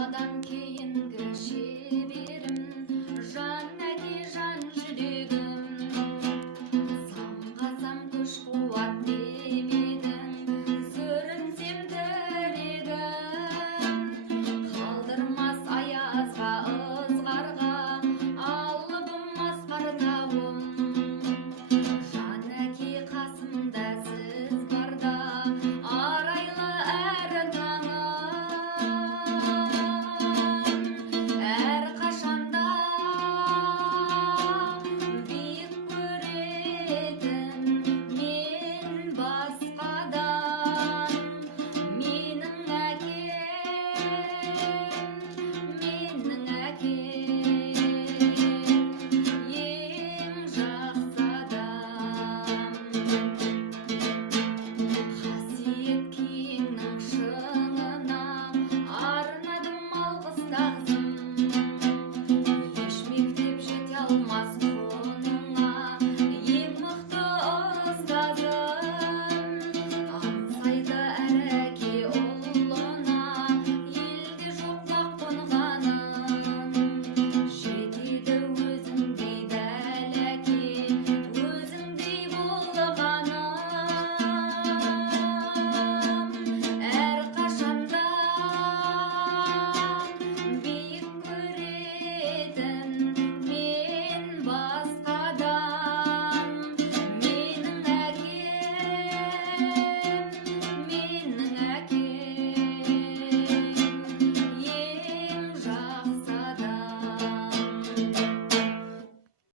баладан кейінгі шеберім, жан әке жан жүрегім. Самғасам күш қуат деп едің, сүрінсем тілегім. Қалдырмас аязға ызғарға, алыбым асқар тауым. Жан әке қасымда сіз барда, арайлы әрі таңым. Әрқашанда биік көретін мен басқадан. Менің әкем ең жақсы адам. Қасиет киімнің шыңына арнадым алғыс тағзым.